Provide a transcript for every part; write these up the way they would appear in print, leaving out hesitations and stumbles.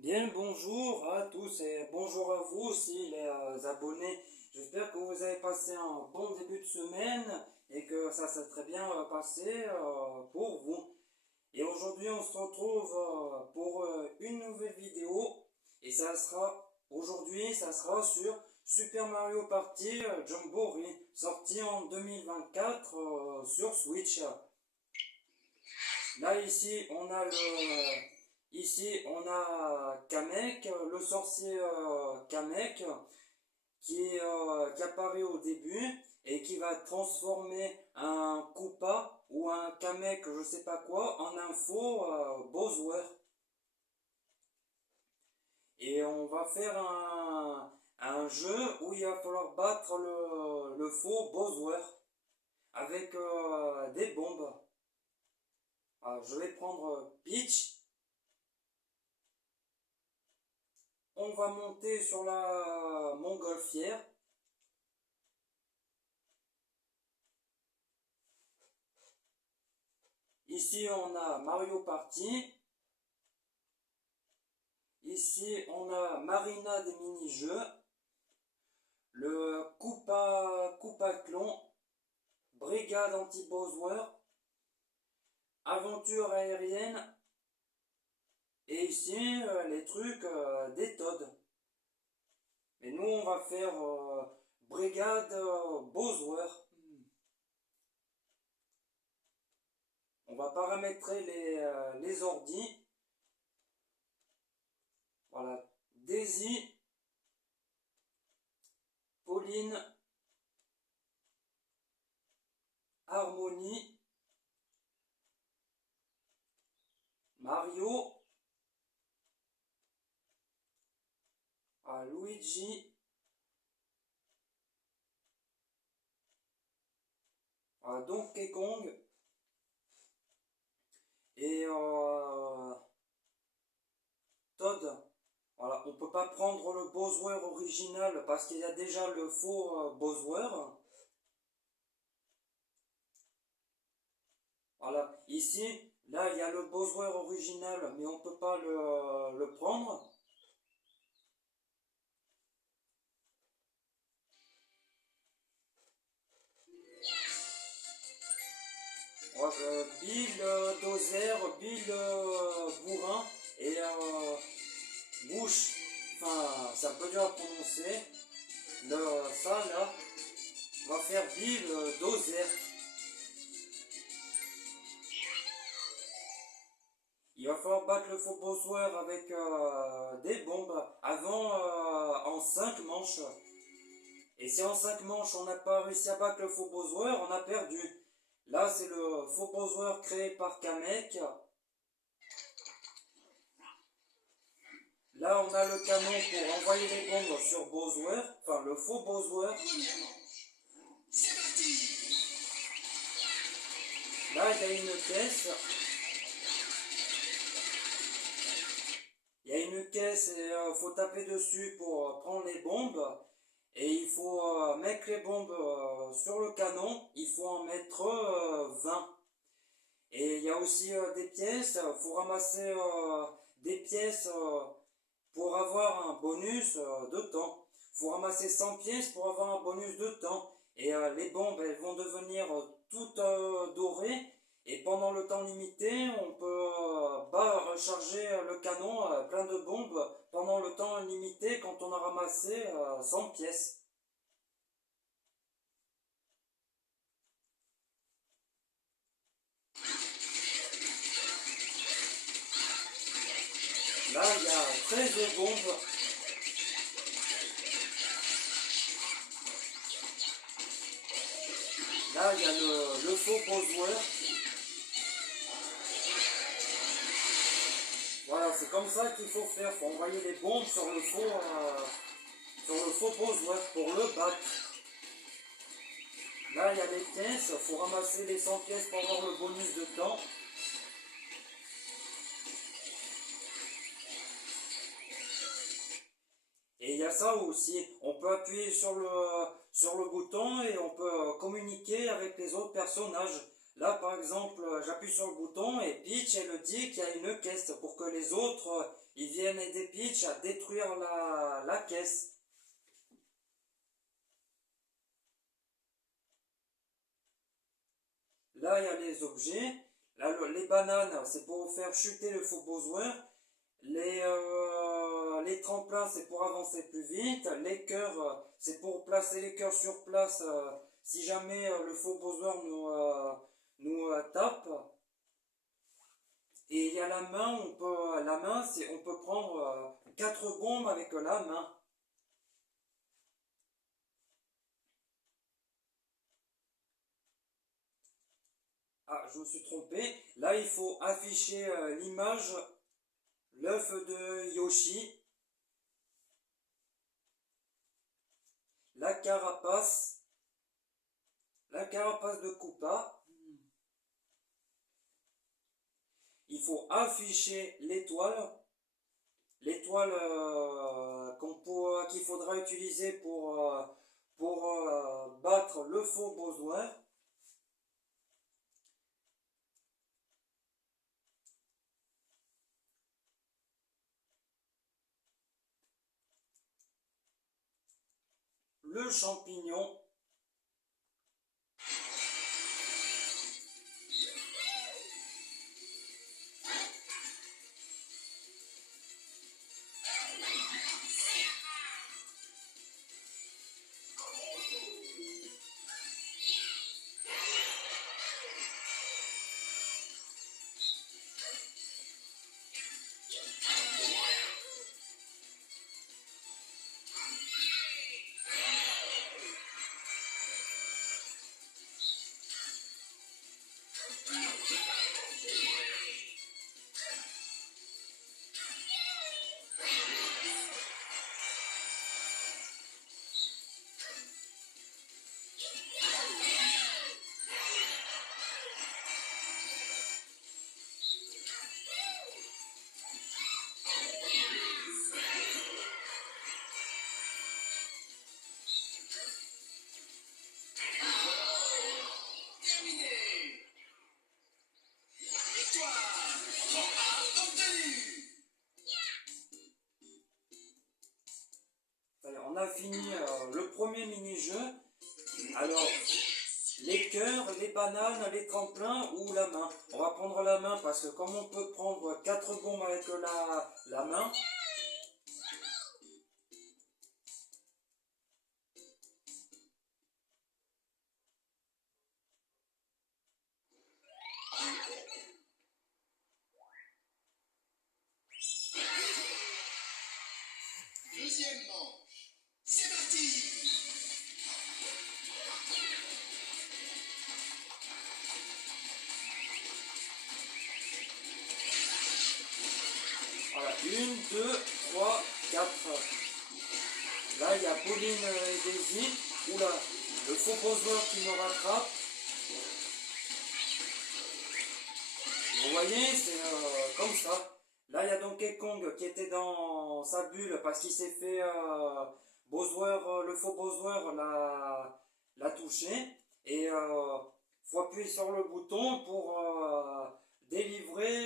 Bien, bonjour à tous et bonjour à vous aussi les abonnés. J'espère que vous avez passé un bon début de semaine et que ça s'est très bien passé pour vous. Et aujourd'hui, on se retrouve pour une nouvelle vidéo et ça sera sur Super Mario Party Jamboree, sorti en 2024 sur Switch. Là, ici, on a Kamek, le sorcier Kamek, qui apparaît au début et qui va transformer un Koopa ou un Kamek, je sais pas quoi, en un faux Bowser. Et on va faire un jeu où il va falloir battre le faux Bowser avec des bombes. Alors, je vais prendre Peach. On va monter sur la montgolfière. Ici, on a Mario Party. Ici, on a Marina des mini-jeux. Le Koopa Clon. Brigade anti-Bowser. Aventure aérienne. Et ici, les trucs des Toads. Mais nous, on va faire Brigade Bowser. On va paramétrer les ordis. Voilà. Daisy, Pauline, Harmonie, Mario, Luigi, Donkey Kong et Todd. Voilà, on peut pas prendre le Bowser original parce qu'il y a déjà le faux Bowser. Voilà, ici, là, il y a le Bowser original, mais on peut pas le prendre. Bill Dozer, Bill Bourrin et Bush. Enfin, c'est un peu dur à prononcer. Ça, là, on va faire Bill Dozer. Il va falloir battre le faux Bowser avec des bombes avant en 5 manches. Et si en 5 manches on n'a pas réussi à battre le faux Bowser, on a perdu. Là c'est le faux Bowser créé par Kamek. Là on a le canon pour envoyer les bombes sur Bowser, enfin le faux Bowser. Là il y a une caisse. Il y a une caisse et faut taper dessus pour prendre les bombes. Et il faut mettre les bombes sur le canon. Il faut en mettre 20. Et il y a aussi des pièces. Il faut ramasser des pièces pour avoir un bonus de temps. Il faut ramasser 100 pièces pour avoir un bonus de temps. Et les bombes, elles vont devenir toutes dorées. Et pendant le temps limité, on peut recharger le canon plein de bombes pendant le temps limité quand on a ramassé 100 pièces. Là, il y a 13 bombes. Là, il y a le faux Bowser. Voilà, c'est comme ça qu'il faut faire. Il faut envoyer les bombes sur le faux Bowser pour le battre. Là, il y a les pièces. Il faut ramasser les 100 pièces pour avoir le bonus de temps. Et il y a ça aussi. On peut appuyer sur le bouton et on peut communiquer avec les autres personnages. Là, par exemple, j'appuie sur le bouton et Peach, elle dit qu'il y a une caisse pour que les autres, ils viennent aider Peach à détruire la caisse. Là, il y a les objets. Là, les bananes, c'est pour faire chuter le faux besoin. Les tremplins, c'est pour avancer plus vite. Les cœurs, c'est pour placer les cœurs sur place si jamais le faux besoin nous tape. Et il y a la main, on peut prendre 4 bombes avec la main. Ah, je me suis trompé. Là, il faut afficher l'image, l'œuf de Yoshi, la carapace, la carapace de Koopa. Il faut afficher l'étoile, l'étoile qu'il faudra utiliser pour battre le faux Bowser. Le champignon. On a fini le premier mini-jeu. Alors, les cœurs, les bananes, les tremplins ou la main. On va prendre la main parce que comme on peut prendre 4 bombes avec la main. Deuxième manche. C'est parti. Voilà, 1, 2, 3, 4. Là, il y a Pauline et Daisy. Oula, le faux Bowser qui me rattrape. Vous voyez, c'est comme ça. Là, il y a Donkey Kong qui était dans sa bulle parce qu'il s'est fait Bowser, le faux Bowser l'a touché. Et faut appuyer sur le bouton pour délivrer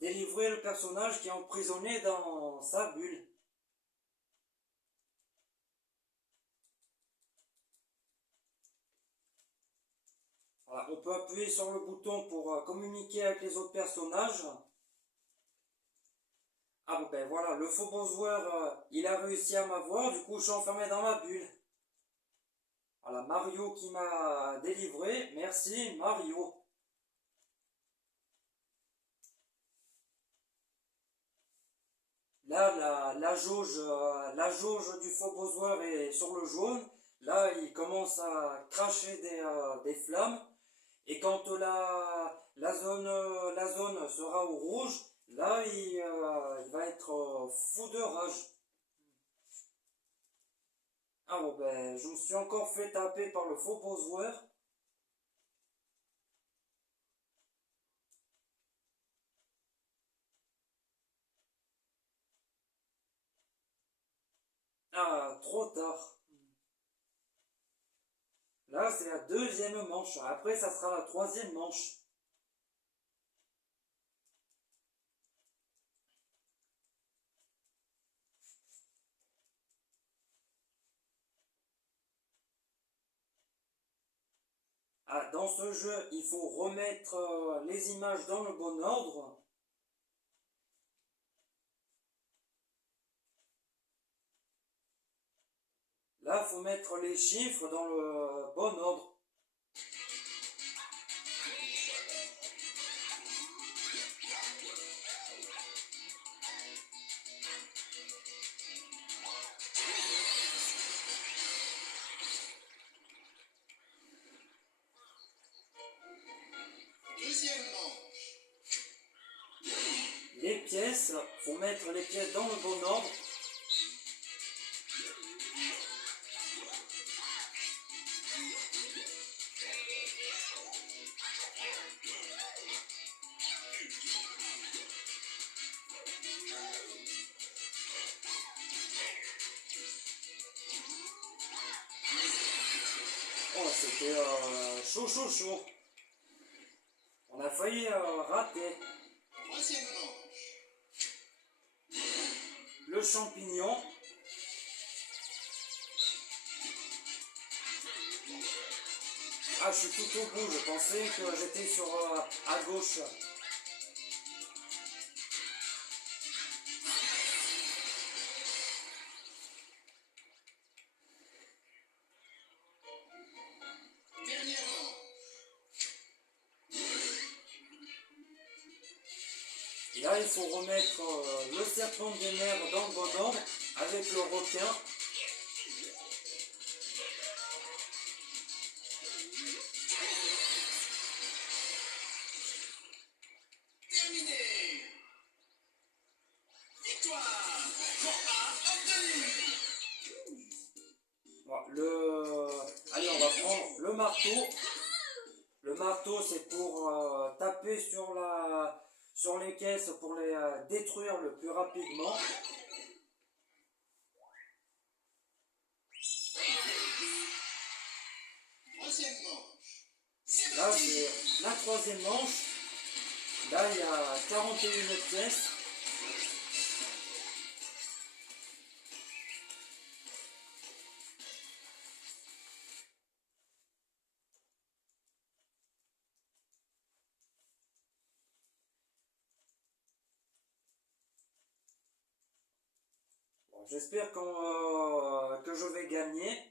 le personnage qui est emprisonné dans sa bulle. Voilà, on peut appuyer sur le bouton pour communiquer avec les autres personnages. Ah bon ben voilà, le faux Bowser, il a réussi à m'avoir, du coup je suis enfermé dans ma bulle. Voilà, Mario qui m'a délivré, merci Mario. Là, la jauge du faux Bowser est sur le jaune. Là, il commence à cracher des flammes. Et quand la zone sera au rouge, là, il va être fou de rage. Ah bon, ben, je me suis encore fait taper par le faux Bowser. Ah, trop tard. Là, c'est la deuxième manche. Après, ça sera la troisième manche. Ah, dans ce jeu, il faut remettre les images dans le bon ordre. Là, il faut mettre les chiffres dans le bon ordre. Deuxième manche. Les pièces, il faut mettre les pièces dans le bon ordre. Oh, c'était chaud. On a failli rater. Troisième manche. Le champignon. Ah, je suis tout au bout. Je pensais que j'étais sur à gauche. Dernière manche. Et là, il faut remettre le serpent des mers dans le bon ordre avec le requin. Terminé. Victoire. Pour A obtenu. Bon, allez, on va prendre le marteau. Le marteau, c'est pour taper sur les caisses pour les détruire le plus rapidement. Troisième manche. C'est Là, parti. c'est la troisième manche. Là, il y a 41 pièces. Bon, j'espère que je vais gagner.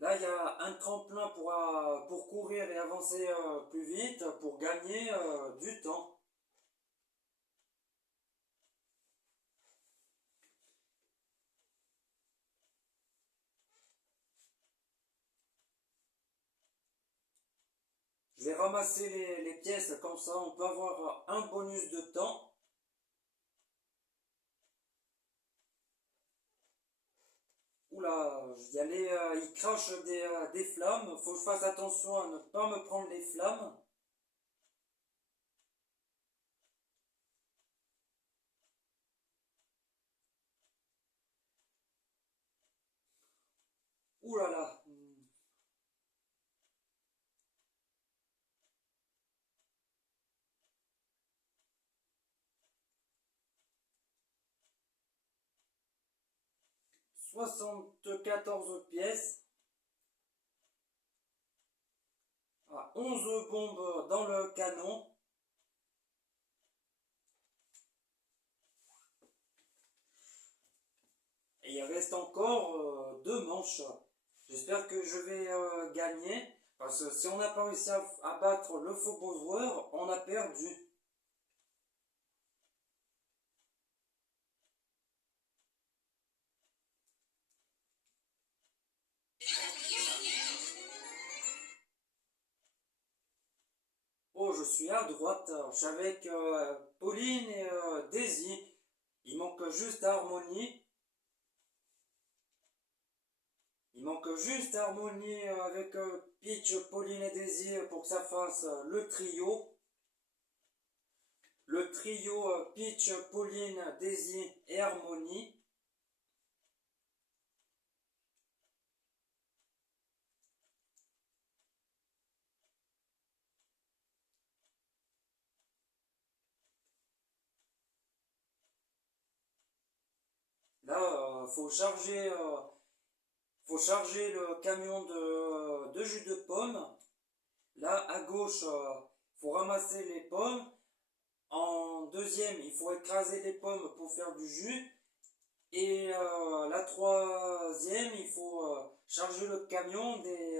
Là, il y a un tremplin pour courir et avancer plus vite, pour gagner du temps. Je vais ramasser les pièces, comme ça on peut avoir un bonus de temps. Oula, il crache des flammes, faut que je fasse attention à ne pas me prendre les flammes. Oulala. 74 pièces. Ah, 11 bombes dans le canon. Et il reste encore deux manches. J'espère que je vais gagner. Parce que si on n'a pas réussi à battre le faux joueur, on a perdu. Oh, je suis à droite. Je suis avec Pauline et Daisy. Il manque juste Harmonie. Il manque juste Harmonie avec Peach, Pauline et Daisy pour que ça fasse le trio. Le trio Peach, Pauline, Daisy et Harmonie. Là, faut charger le camion de jus de pomme. Là, à gauche, faut ramasser les pommes. En deuxième, il faut écraser les pommes pour faire du jus. Et la troisième, il faut charger le camion des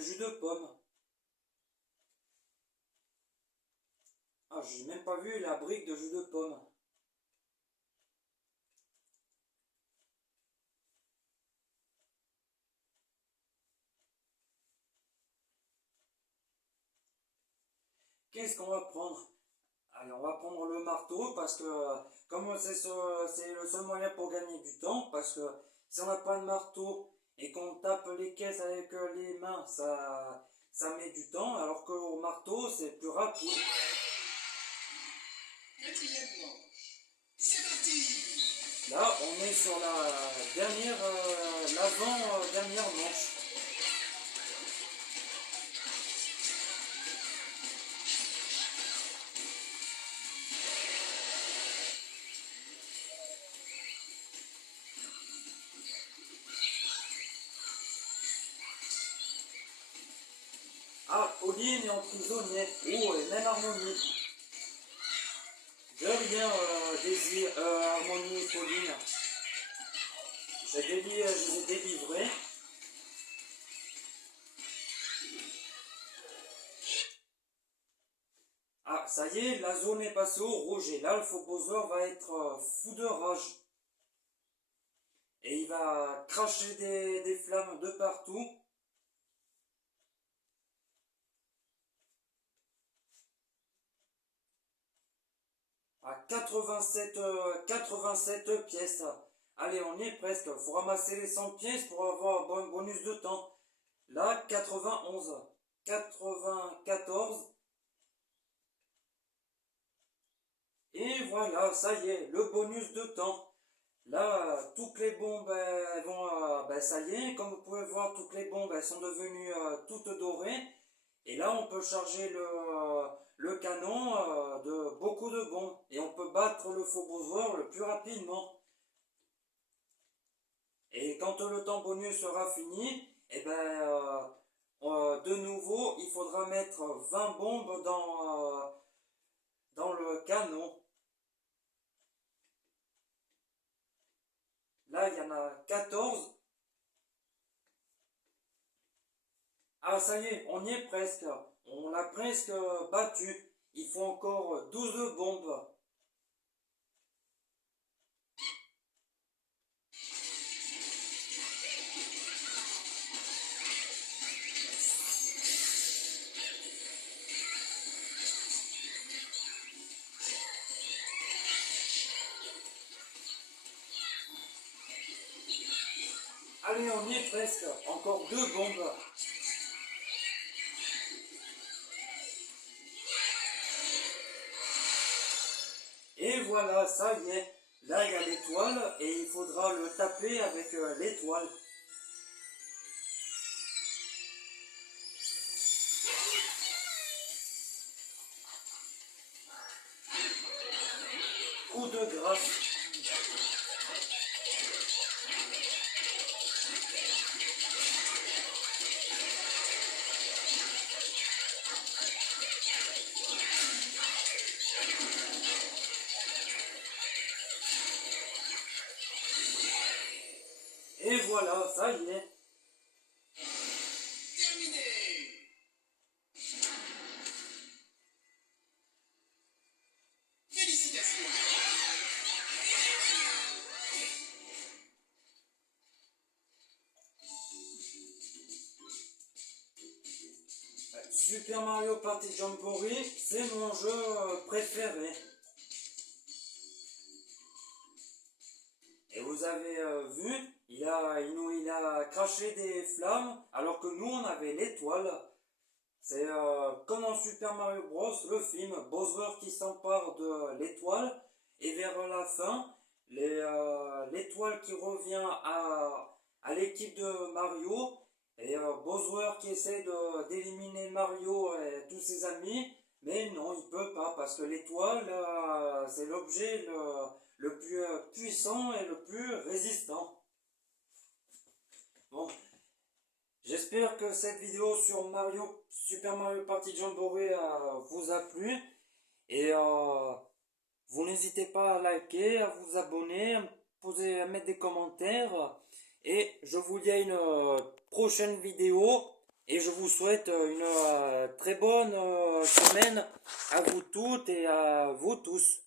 jus de pomme. Ah, j'ai même pas vu la brique de jus de pomme. Qu'est-ce qu'on va prendre? Allez, on va prendre le marteau parce que comme c'est le seul moyen pour gagner du temps, parce que si on n'a pas de marteau et qu'on tape les caisses avec les mains, ça met du temps, alors qu'au marteau c'est plus rapide. Quatrième manche. C'est parti. Là, on est sur l'avant-dernière manche. Ah, Pauline est en prisonnier. Oh, et même Harmonie. De rien, Harmonie et Pauline. Je les ai délivrés. Ah, ça y est, la zone est passée au rouge. Et là, le faux Bowser va être fou de rage. Et il va cracher des flammes de partout. À 87 pièces. Allez, on y est presque. Il faut ramasser les 100 pièces pour avoir un bon bonus de temps. Là, 91, 94. Et voilà, ça y est, le bonus de temps. Là, toutes les bombes elles vont, ça y est, comme vous pouvez voir, toutes les bombes elles sont devenues toutes dorées. Et là, on peut charger le canon de beaucoup de bombes. Et on peut battre le faux Bowser le plus rapidement. Et quand le temps bonus sera fini, et de nouveau, il faudra mettre 20 bombes dans le canon. Là, il y en a 14. Ah, ça y est, on y est presque. On l'a presque battu. Il faut encore 12 bombes. Allez, on y est presque. Encore 2 bombes. Et voilà, ça y est. Là, il y a l'étoile et il faudra le taper avec l'étoile. Coup de grâce. Et voilà, ça y est. Terminé. Félicitations. Super Mario Party Jamboree, c'est mon jeu préféré. Et vous avez vu, il a craché des flammes, alors que nous on avait l'étoile. C'est comme dans Super Mario Bros, le film, Bowser qui s'empare de l'étoile, et vers la fin, l'étoile qui revient à l'équipe de Mario, et Bowser qui essaie d'éliminer Mario et tous ses amis, mais non, il peut pas, parce que l'étoile, c'est l'objet le plus puissant et le plus résistant. Bon, j'espère que cette vidéo sur Super Mario Party Jamboree vous a plu. Et vous n'hésitez pas à liker, à vous abonner, à mettre des commentaires. Et je vous dis à une prochaine vidéo. Et je vous souhaite une très bonne semaine à vous toutes et à vous tous.